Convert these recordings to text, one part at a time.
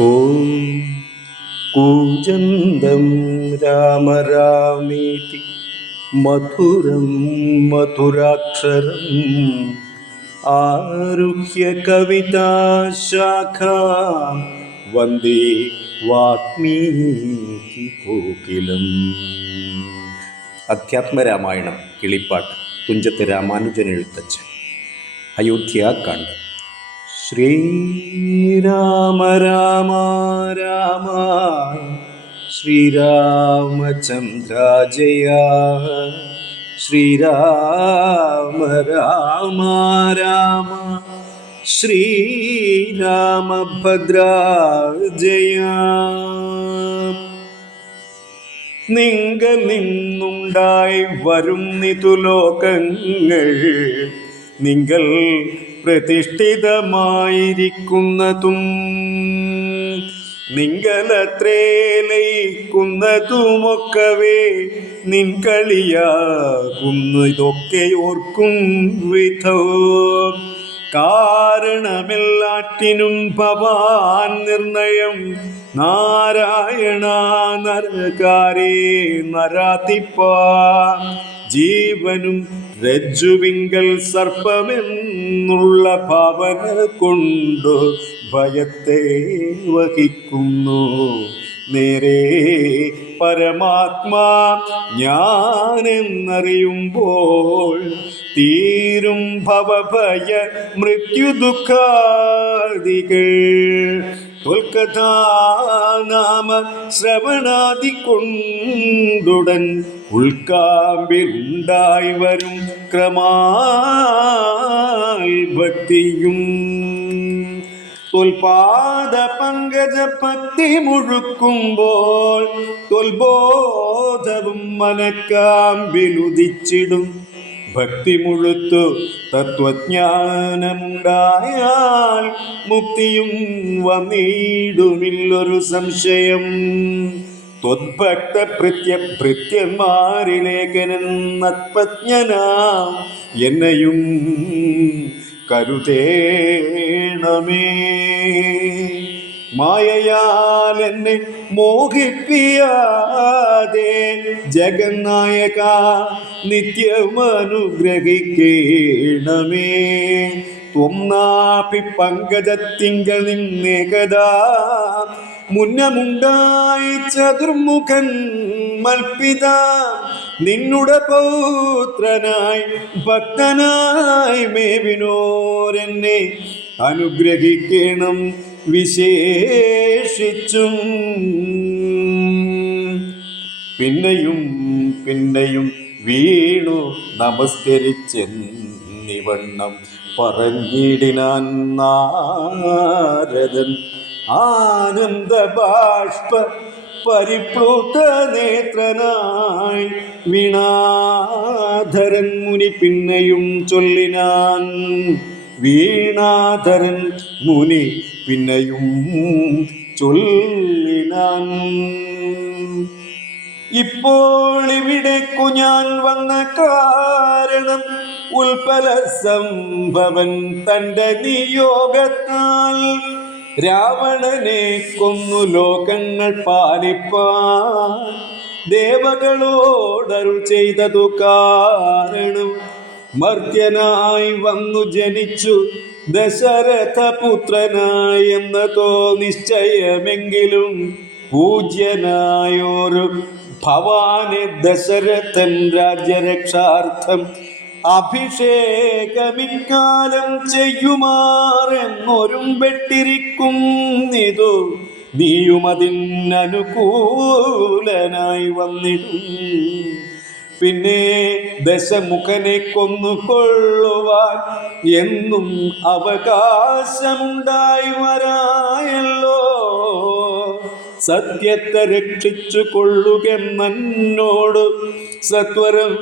ഓം കൂജന്തം രാമ രാമേതി മധുരം മധുരാക്ഷരം ആരുഹ്യ കവിതാശാഖാം വന്ദേ വാൽമീകി കോകിലം. അധ്യാത്മരാമായണം കിളിപ്പാട്ട് തുഞ്ചത്ത് രാമാനുജൻ എഴുത്തച്ഛൻ. അയോധ്യാകാന്ഡം. ശ്രീരാമ രാമ രാമ ശ്രീരാമചന്ദ്ര ജയ. ശ്രീരാമ രാമ രാമ ശ്രീരാമഭദ്ര ജയ. നിങ്ങൾ നിന്നുണ്ടായി വരും നിതുലോകങ്ങൾ, നിങ്ങൾ പ്രതിഷ്ഠിതമായിരിക്കുന്നതും നിങ്ങളത്രേ ലയിക്കുന്നതുമൊക്കവേ നിൻകളിയാകുന്നു. ഇതൊക്കെ ഓർക്കും വിധോ കാരണമെല്ലാറ്റിനും ഭവാൻ നിർണയം. നാരായണ നരകാരേ നരാധിപ്പാൻ ജീവനും രജ്ജുവിങ്കൽ സർപ്പമെന്നുള്ള ഭാവന കൊണ്ടു ഭയത്തെ വഹിക്കുന്നു. നേരെ പരമാത്മാ ഞാനെന്നറിയുമ്പോൾ തീരും ഭവഭയ മൃത്യുദുഃഖാദികൾ. നാമ ശ്രവണാദി കൊണ്ടുടൻ ഉൾക്കാമ്പിലുണ്ടായി വരും ക്രമാൽ ഭക്തിയും. തൊൽപാദ പങ്കജ ഭക്തി മുഴുക്കുമ്പോൾ തൊൽബോധവും മനക്കാമ്പിലുദിച്ചിടും. ഭക്തി മുഴുത്തു തത്വജ്ഞാനമുണ്ടായാൽ മുക്തിയും വന്നിടുമില്ലൊരു സംശയം. ത്വദ്ഭക്ത ഭൃത്യന്മാരിലേഖനത്പജ്ഞനാം എന്നെയും കരുതേണമേ. മായയാൽ എന്നെ മോഹിപ്പിയാതെ ജഗന്നായക നിത്യമനുഗ്രഹിക്കേണമേ. ത്വംനാപി പങ്കജത്തിങ്കൽ നിന്നേകദാ മുന്നമുണ്ടായി ചതുർമുഖൻ മൽപിത. നിന്നുടെ പൗത്രനായി ഭക്തനായി മേവിനോരെന്നെ അനുഗ്രഹിക്കണം വിശേഷിച്ചും. പിന്നെയും പിന്നെയും വീണു നമസ്കരിച്ചെന്നിവണ്ണം പറഞ്ഞിടിനാൻ നാരദൻ. ആനന്ദ ബാഷ്പ പരിപ്ലൂത നേത്രനായി വീണാധരൻ മുനി പിന്നെയും ചൊല്ലിനാൻ. വീണാധരൻ മുനി പിന്നെയും ചൊല്ലിനാൻ. ഇപ്പോൾ ഇവിടേക്കു ഞാൻ വന്ന കാരണം ഉൽപ്പല സംഭവൻ തൻ്റെ നിയോഗത്താൽ രാവണനെ കൊന്നു ലോകങ്ങൾ പാലിപ്പാൻ ദേവകളോടരുൾ ചെയ്തതു കാരണം. മർത്യനായി വന്നു ജനിച്ചു ദശരഥപുത്രനായി എന്നതോ നിശ്ചയമെങ്കിലും പൂജ്യനായൊരു ഭവാനെ ദശരഥൻ രാജ്യരക്ഷാർത്ഥം അഭിഷേകമിക്കാലം ചെയ്യുമാറെന്നൊരുമ്പെട്ടിരിക്കുന്നിതു. നീയുമതിനനുകൂലനായി വന്നിടും. പിന്നെ ദശമുഖനെ കൊന്നുകൊള്ളുവാൻ എന്നും അവകാശമുണ്ടായി വരായല്ലോ. സത്യത്തെ രക്ഷിച്ചു കൊള്ളുകെന്നോട് സത്വരം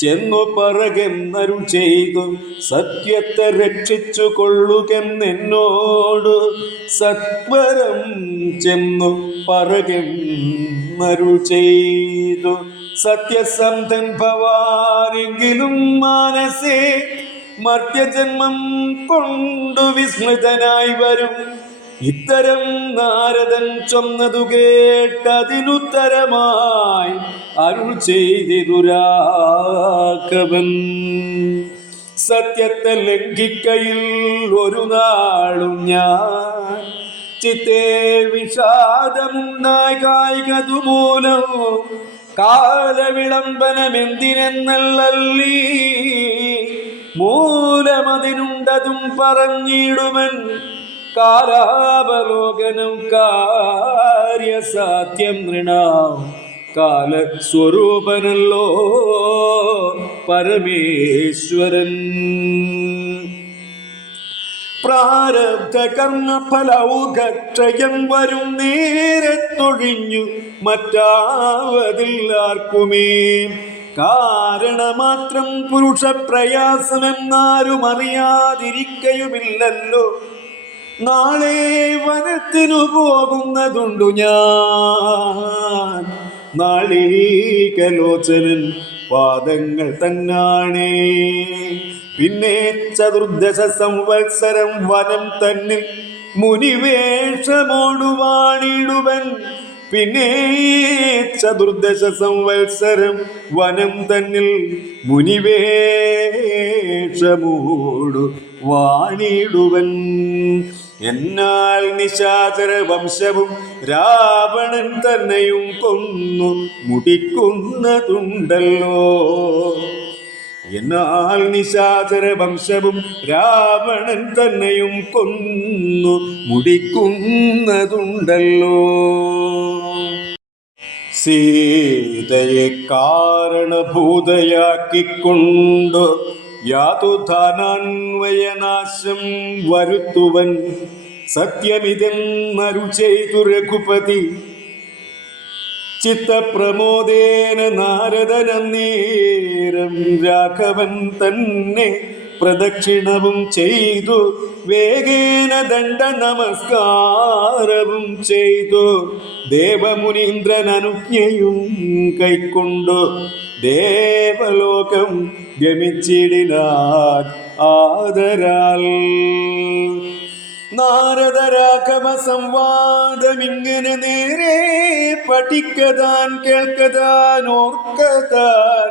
ചെന്നു പറകെന്നരുൾ ചെയ്തു. സത്യത്തെ രക്ഷിച്ചു കൊള്ളുകെന്നോട് സത്വരം ചെന്നു പറകെന്നരുൾ ചെയ്തു. സത്യസന്ധൻ ഭവാനെങ്കിലും മാനസേ മർത്യജന്മം കൊണ്ടു വിസ്മൃതനായി വരും. ഇത്തരം നാരദൻ ചൊന്നതു കേട്ടതിനുത്തരമായി അരുൾ ചെയ്തിതു രാഘവൻ. സത്യത്തെ ലംഘിക്കയിൽ ഒരു നാളും ഞാൻ ചിത്തേ വിഷാദമുണ്ടായി കായികതുമൂലം കാലവിളംബനമെന്തിനെന്നല്ലീ മൂലമതിനുണ്ടതും പറഞ്ഞിടുവൻ. കാലാവലോകനം കാര്യസാധ്യം നൃണാം കാലസ്വരൂപനല്ലോ പരമേശ്വരൻ. പ്രാരബ്ധ കർമ്മഫലൗഘക്ഷയം വരും നേരത്തൊഴിഞ്ഞു മറ്റാവതില്ലാർക്കുമേ കാരണമാത്രം പുരുഷ പ്രയാസമെന്നാരും അറിയാതിരിക്കയുമില്ലല്ലോ. നാളെ വനത്തിനു പോകുന്നതുണ്ടു ഞാൻ, നാളീകലോചനൻ പാദങ്ങൾ തന്നാണേ. പിന്നെ ചതുർദശ സംവത്സരം വനം തന്നിൽ മുനിവേഷമോടുവാണിടുവൻ. പിന്നെ ചതുർദശ സംവത്സരം വനം തന്നിൽ മുനിവേഷമോടു വാണിടുവൻ. എന്നാൽ നിശാചര വംശവും രാവണൻ തന്നെയും കൊന്നു മുടിക്കുന്നതുണ്ടല്ലോ. എന്നാൽ നിശാചര വംശവും രാവണൻ തന്നെയും കൊന്നു മുടിക്കുന്നതുണ്ടല്ലോ. സീതയെ കാരണഭൂതയാക്കിക്കൊണ്ടു യാതുധാനാന്വയനാശം വരുത്തുവൻ സത്യമിതെന്നരുൾ ചെയ്തു രഘുപതി. ചിത്തപ്രമോദേന നാരദനന്നേരം രാഘവൻ തന്നെ പ്രദക്ഷിണവും ചെയ്തു വേഗേന ദണ്ഡ നമസ്കാരവും ചെയ്തു ദേവമുനീന്ദ്രൻ അനുജ്ഞയും കൈക്കൊണ്ടു ദേവലോകം ഗമിച്ചിടിനാൻ ആദരാൽ. നാരദരാഘവ സംവാദമിങ്ങനെ നേരെ പഠിക്കതാൻ കേൾക്കതാൻ ഓർക്കതാൻ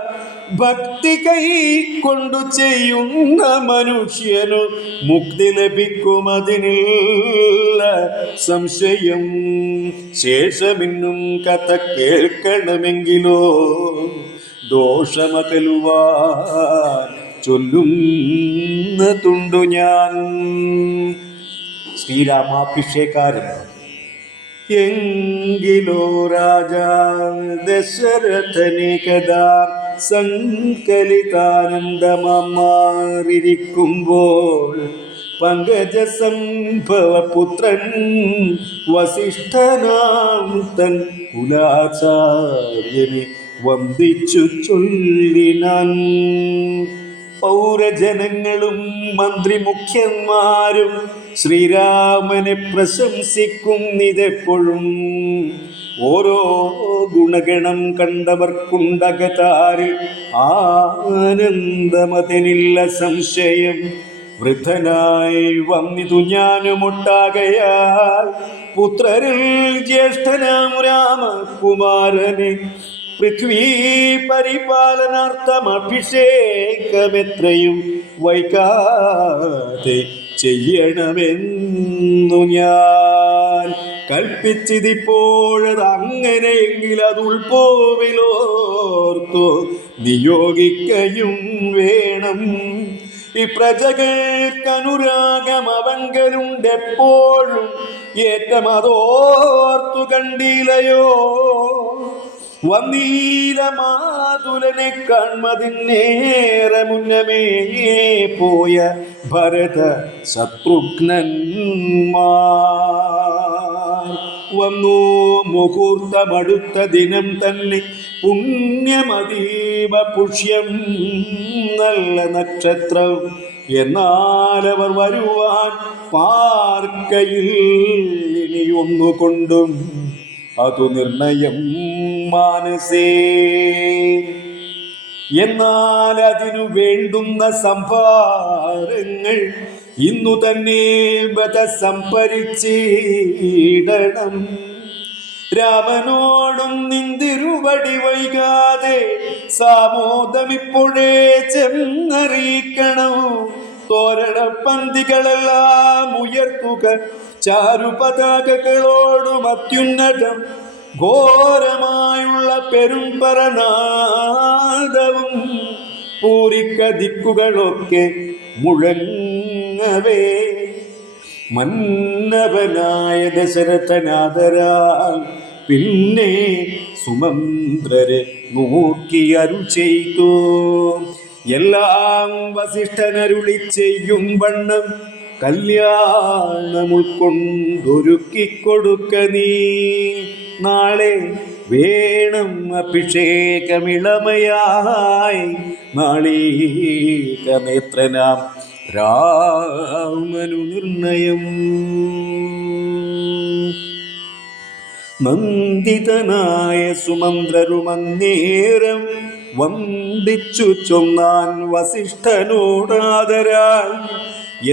ഭക്തി കൈക്കൊണ്ടു ചെയ്യുന്ന മനുഷ്യനു മുക്തി ലഭിക്കുമതിനില്ല സംശയം. ശേഷമിന്നും കഥ കേൾക്കണമെങ്കിലോ ദോഷമകലുവാൻ ചൊല്ലുന്നതുണ്ടു ഞാൻ. ശ്രീരാമാഭിഷേകാരംഭം. എങ്കിലോ രാജാ ദശരഥനികഥാ സങ്കലിതാനന്ദമാറിയിരിക്കുമ്പോൾ പങ്കജസംഭവ പുത്രൻ വസിഷ്ഠനാം തൻ കുലാചാര്യനെ വന്ദിച്ചു ചൊല്ലിനാൻ. പൗരജനങ്ങളും മന്ത്രിമുഖ്യന്മാരും ശ്രീരാമനെ പ്രശംസിക്കുന്നിതെപ്പോഴും. ഓരോ ഗുണഗണം കണ്ടവർക്കുണ്ടകതാരിൽ ആനന്ദമതിനില്ല സംശയം. വൃദ്ധനായി വന്നിതു ഞാനുമൊട്ടാകയാൽ പുത്രരിൽ ജ്യേഷ്ഠനാം രാമകുമാരനെ പൃഥ്വീ പരിപാലനാർത്ഥം അഭിഷേകമെത്രയും വൈകാതെ ചെയ്യണമെന്നു ഞാൻ കൽപ്പിച്ചതിപ്പോഴത് അങ്ങനെയെങ്കിൽ അത് ഉൾപോവിലോർത്തു നിയോഗിക്കയും വേണം. ഈ പ്രജകൾക്കനുരാഗം അവങ്കലുണ്ടെപ്പോഴും ഏറ്റമതോർത്തു കണ്ടില്ലയോ. വന്നീല മാതുലനെ കാൺമതിന്നേറെ മുന്നമേ പോയ ഭരത ശത്രുഘ്നന്മാർ വന്നു. മുഹൂർത്തമടുത്ത ദിനം തന്നെ പുണ്യമതീവ പുഷ്യം നല്ല നക്ഷത്രം. എന്നാലവർ വരുവാൻ പാർക്കയിൽ ഇനി ഒന്നുകൊണ്ടും അതു നിർണയം മാനസേ. എന്നാൽ അതിനു വേണ്ടുന്ന സംഭാരങ്ങൾ ഇന്നു തന്നെ ബത സംഭരിച്ചിടണം. രാമനോടും നിന്തിരുവടി വൈകാതെ സാമോദമിപ്പോഴേ ചെന്നറിയിക്കണം. തോരണപ്പന്തികളെല്ലാം ഉയർത്തുക ചാരുപതാകകളോടും അത്യുന്നതം ഘോരമായുള്ള പെരുമ്പറനാദവും പൂരിക്ക ദിക്കുകളൊക്കെ മുഴങ്ങവേ മന്നവനായ ദശരഥനാദരാൽ പിന്നെ സുമന്ത്രരെ നോക്കി അരുൾ ചെയ്തു. എല്ലാം വസിഷ്ഠനരുളി ചെയ്യും വണ്ണം കല്യാണം ഉൾക്കൊണ്ടൊരുക്കിക്കൊടുക്ക നീ. നാളെ വേണം അഭിഷേകമിളമയായി നാളീകനേത്രനാം രാമനു നിർണയം. നന്ദിതനായ സുമന്ത്രരുമന്നേരം വന്ദിച്ചു ചൊന്നാൻ വസിഷ്ഠനോടാദരാൽ.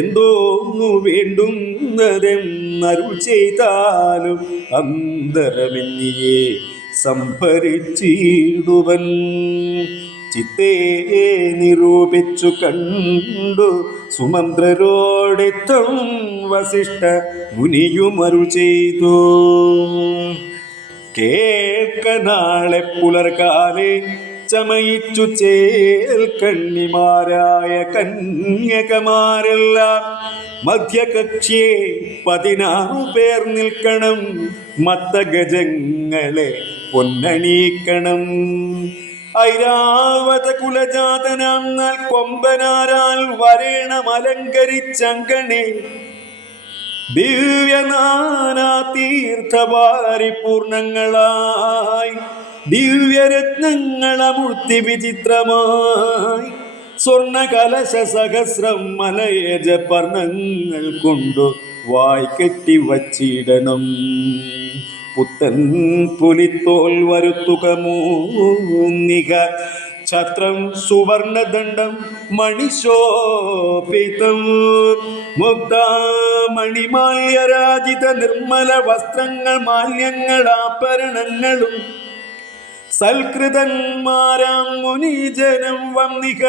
എന്തോന്നു വേണ്ടുന്നതെന്നരുൾ ചെയ്താലും അന്തരമെന്നിയെ സംഭരിച്ചിടുവൻ. ചിത്തേ നിരൂപിച്ചു കണ്ടു സുമന്ത്രരോടിത്തം വസിഷ്ഠ മുനിയുമരുൾ ചെയ്തു. കേൾക്ക നാളെ പുലർകാലെ ചമയിച്ചു ചേൽക്കണ്ണിമാരായ കന്യകമാരെല്ലാം മധ്യകക്ഷിയെ 16 പേർ നിൽക്കണം. മത്തഗജങ്ങളെ പൊന്നണീക്കണം. ഐരാവത കുലജാതനാം നാൽ കൊമ്പനാരാൽ വരേണം അലങ്കരിച്ചങ്കണേ. ദിവ്യനാനാ തീർത്ഥപാരിപൂർണങ്ങളായി ദിവ്യരത്നങ്ങളമൂർത്തി വിചിത്രമായി സ്വർണ്ണ കലശ സഹസ്രം മലയജ പർണങ്ങൾ കൊണ്ടു വായ്ക്കെട്ടി വച്ചിടണം. പുത്തൻ പുലിത്തോൽ വരുത്തുക മൂന്നിക ഛത്രം സുവർണദണ്ഡം മണിശോഭിതം മുക്താമണിമാല്യരാജിത നിർമ്മല വസ്ത്രങ്ങൾ മാല്യങ്ങൾ ആഭരണങ്ങളും സൽകൃതന്മാരാം മുനിജനം വന്നിക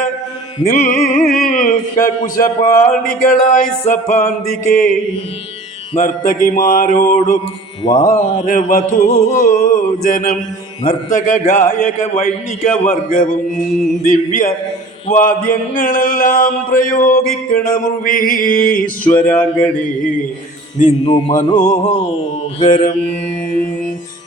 നിൽക്ക കുശപാണികളായി സഭാന്തികേ. നർത്തകിമാരോടും വാരവധൂജനം നർത്തക ഗായക വൈണിക വർഗവും ദിവ്യ വാദ്യങ്ങളെല്ലാം പ്രയോഗിക്കണമുർവീശ്വരാങ്കണേ നിന്നു മനോഹരം.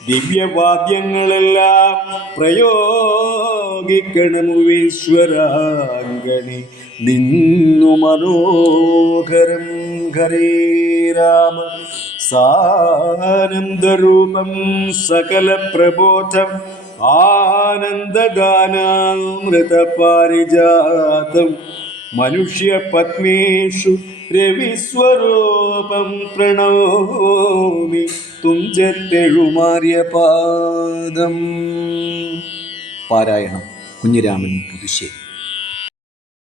ദിവ്യവാദ്യങ്ങളെല്ലാം പ്രയോഗിക്കണമുർവീശ്വരാങ്കണേ നിന്നു മനോഹരം. ഹരേ രാമ സാനന്ദരൂപം സകല പ്രബോധം ആനന്ദദാനാമൃത പാരിജാതം മനുഷ്യ പത്മേഷു രവിസ്വരൂപം പ്രണോമി തുഞ്ചത്തെഴുമാര്യപാദം. പാരായണം കുഞ്ഞിരാമൻ പുതുശ്ശേരി.